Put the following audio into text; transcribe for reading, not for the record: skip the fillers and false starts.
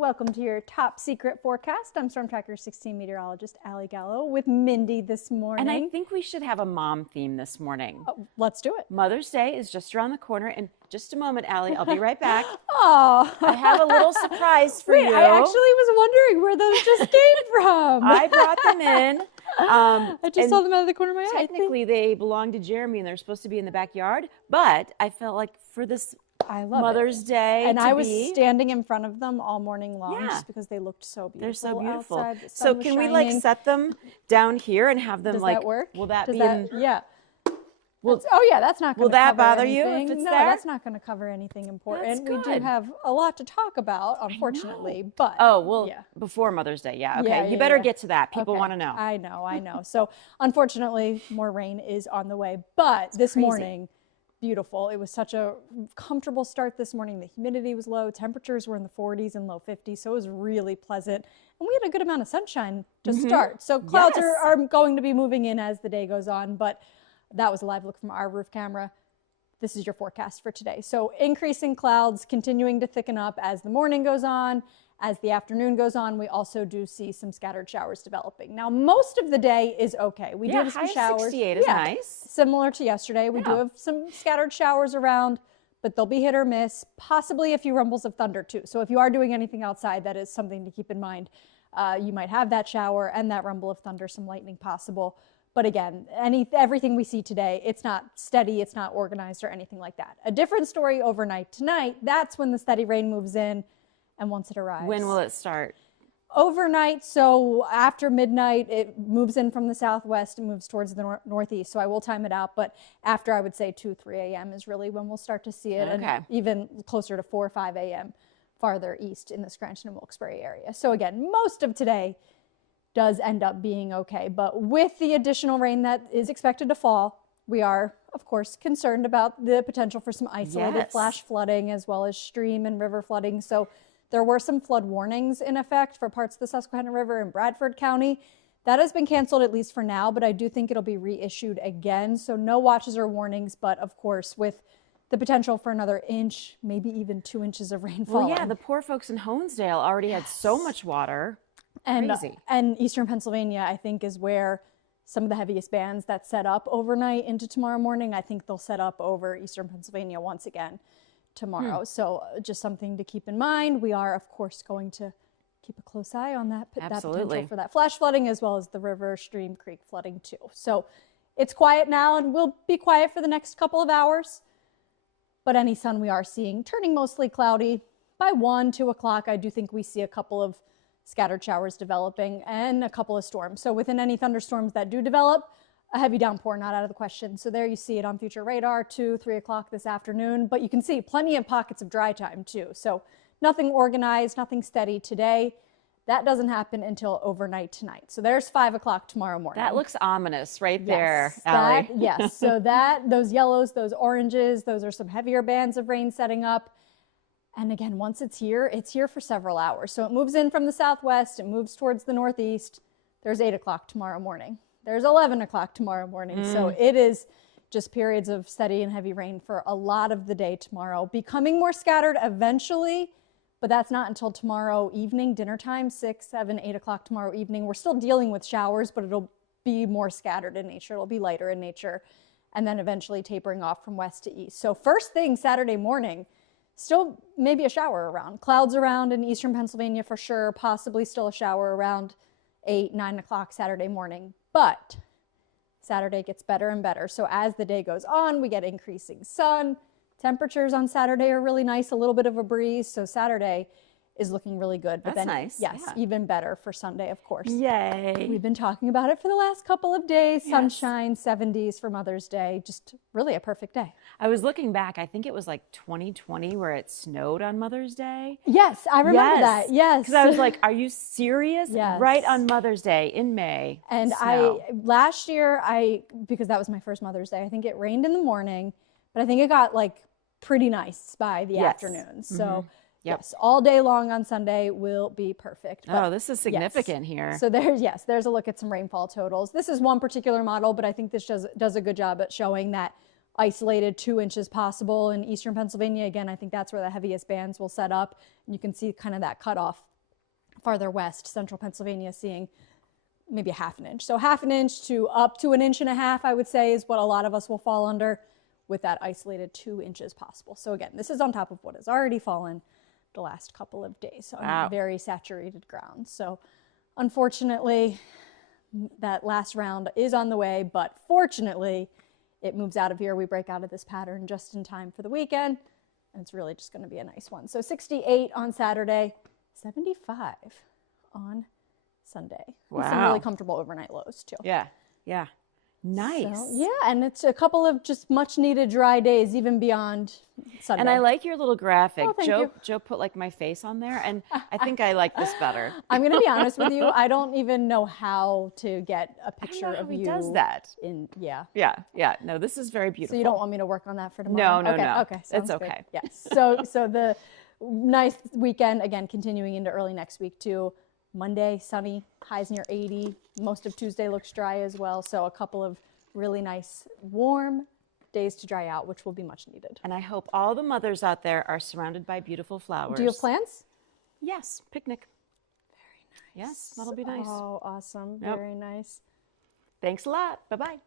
Welcome to your top secret forecast. I'm Storm Tracker 16 meteorologist Ally Gallo with Mindy this morning. And I think we should have a mom theme this morning. Oh, let's do it. Mother's Day is just around the corner. In just a moment, Ally, I'll be right back. Oh, I have a little surprise for you. I actually was wondering where those just came from. I brought them in. I just saw them out of the corner of my eye. Technically, they belong to Jeremy, and they're supposed to be in the backyard. But I felt like for this Mother's Day, and I was standing in front of them all morning long, Yeah. just because they looked so beautiful. They're so beautiful. Outside, the sun So was can we shining. set them down here and have them Does like? that work? Will that Does be? that, yeah. Will, Oh yeah, that's not going to will that cover bother anything. you if it's no, there? that's not going to cover anything important. That's We do good. have a lot to talk about, unfortunately. But oh well, yeah. before Mother's Day, yeah. Okay, Yeah, you yeah, better yeah. get to that. People Okay. want to know. I know. So unfortunately, more rain is on the way. But this crazy. morning, beautiful. It was such a comfortable start this morning. The humidity was low. Temperatures were in the 40s and low 50s. So it was really pleasant. And we had a good amount of sunshine to start. So clouds Yes. are going to be moving in as the day goes on. But that was a live look from our roof camera. This is your forecast for today. So increasing clouds continuing to thicken up as the morning goes on. As the afternoon goes on, we also do see some scattered showers developing. Now, most of the day is okay. We do have some high showers. 68 is nice. Similar to yesterday, we do have some scattered showers around, but they'll be hit or miss, possibly a few rumbles of thunder too. So if you are doing anything outside, that is something to keep in mind. You might have that shower and that rumble of thunder, some lightning possible. But again, everything we see today, it's not steady, it's not organized or anything like that. A different story overnight tonight, that's when the steady rain moves in. And once it arrives. When will it start? Overnight, so after midnight, it moves in from the southwest and moves towards the northeast. So I will time it out, but after I would say 2, 3 a.m. is really when we'll start to see it. Okay. And even closer to 4 or 5 a.m. farther east in the Scranton and Wilkes-Barre area. So again, most of today does end up being okay. But with the additional rain that is expected to fall, we are, of course, concerned about the potential for some isolated flash flooding as well as stream and river flooding. So there were some flood warnings in effect for parts of the Susquehanna River in Bradford County. That has been canceled, at least for now, but I do think it'll be reissued again. So no watches or warnings, but of course, with the potential for another inch, maybe even 2 inches of rainfall. Well, yeah, the poor folks in Honesdale already had so much water. Crazy. And eastern Pennsylvania, I think, is where some of the heaviest bands that set up overnight into tomorrow morning, I think they'll set up over eastern Pennsylvania once again tomorrow. So just something to keep in mind. We are, of course, going to keep a close eye on that potential for that flash flooding as well as the river, stream, creek flooding too. So it's quiet now and will be quiet for the next couple of hours. But any sun we are seeing turning mostly cloudy. By 1, 2 o'clock, I do think we see a couple of scattered showers developing and a couple of storms. So within any thunderstorms that do develop, a heavy downpour not out of the question. So there you see it on future radar, 2, 3 o'clock this afternoon. But you can see plenty of pockets of dry time too. So nothing organized, nothing steady today. That doesn't happen until overnight tonight. So there's 5 o'clock tomorrow morning. That looks ominous right there, Yes, Ally. yes. So those yellows, those oranges, those are some heavier bands of rain setting up. And again, once it's here for several hours. So it moves in from the southwest, it moves towards the northeast. There's 8 o'clock tomorrow morning. There's 11 o'clock tomorrow morning. So it is just periods of steady and heavy rain for a lot of the day tomorrow. Becoming more scattered eventually, but that's not until tomorrow evening, dinner time, 6, 7, 8 o'clock tomorrow evening. We're still dealing with showers, but it'll be more scattered in nature. It'll be lighter in nature, and then eventually tapering off from west to east. So first thing Saturday morning, still maybe a shower around. Clouds around in eastern Pennsylvania for sure, possibly still a shower around 8, 9 o'clock Saturday morning. But Saturday gets better and better. So as the day goes on, we get increasing sun. Temperatures on Saturday are really nice, a little bit of a breeze. So Saturday is looking really good. But That's then, nice. Yes, Yeah. even better for Sunday, of course. Yay. We've been talking about it for the last couple of days. Yes. Sunshine, 70s for Mother's Day. Just really a perfect day. I was looking back. I think it was like 2020 where it snowed on Mother's Day. Yes, I remember that. Yes. Because I was like, are you serious? Yes. Right on Mother's Day in May. And snow. last year, because that was my first Mother's Day, I think it rained in the morning, but I think it got like pretty nice by the afternoon. So yes, all day long on Sunday will be perfect. But this is significant here. So there's a look at some rainfall totals. This is one particular model, but I think this does a good job at showing that isolated 2 inches possible in eastern Pennsylvania. Again, I think that's where the heaviest bands will set up. And you can see kind of that cutoff Farther west, central Pennsylvania, seeing maybe a half an inch. So half an inch to up to an inch and a half, I would say, is what a lot of us will fall under, with that isolated 2 inches possible. So again, this is on top of what has already fallen the last couple of days on very saturated ground. So unfortunately, that last round is on the way, but fortunately, it moves out of here. We break out of this pattern just in time for the weekend, and it's really just going to be a nice one. So 68 on Saturday, 75 on Sunday. Wow. And some really comfortable overnight lows too. Yeah, yeah. Nice. So, yeah, and it's a couple of just much needed dry days, even beyond Sunday. And I like your little graphic. Oh, thank you. Joe put like my face on there, and I think I like this better. I'm going to be honest with you. I don't even know how to get a picture I don't know of how you. he does that. Yeah. No, this is very beautiful. So you don't want me to work on that for tomorrow? No. Okay, it's good. okay. Yes. So the nice weekend, again, continuing into early next week too. Monday, sunny, highs near 80. Most of Tuesday looks dry as well. So a couple of really nice, warm days to dry out, which will be much needed. And I hope all the mothers out there are surrounded by beautiful flowers. Do you have plans? Yes, picnic. Very nice. Yes, that'll be nice. Oh, awesome. Yep. Very nice. Thanks a lot. Bye-bye.